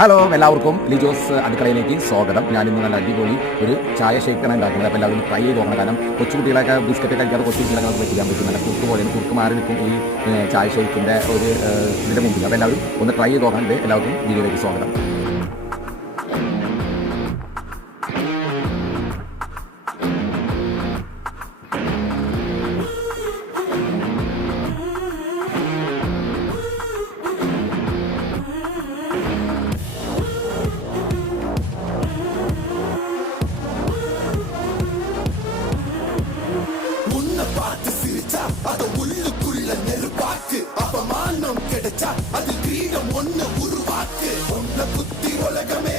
ഹലോ, എല്ലാവർക്കും ലിജോസ് അടുക്കളയിലേക്ക് സ്വാഗതം. ഞാനിന്ന് നല്ല അടിപൊളി ഒരു ചായ ഷേക്കാണ് ഉണ്ടാക്കുന്നത്. അപ്പോൾ എല്ലാവരും ട്രൈ ചെയ്ത് നോക്കണം. കാരണം കൊച്ചുകുട്ടികളൊക്കെ ബിസ്ക്കറ്റ് കഴിക്കാതെ കൊച്ചുകുട്ടികളൊക്കെ നമുക്ക് പറ്റിക്കാൻ പറ്റും. നല്ല കുറുക്ക് പോലെ കുറുക്ക് മാറി നിൽക്കും ഈ ചായ ഷേക്കിൻ്റെ ഒരു ഇതിൻ്റെ മുമ്പിൽ. അപ്പോൾ എല്ലാവരും ഒന്ന് ട്രൈ ചെയ്ത് നോക്കാനുണ്ട്. എല്ലാവർക്കും വീഡിയോയിലേക്ക് സ്വാഗതം. பார்த்து சிரிச்சா அத உள்ளுக்குள்ள நெருப்பாக்கு அப்பமானம் கிடைச்சா அது கிரீடம் ஒண்ணு உருவாக்கு உன்னை புத்தி உலகமே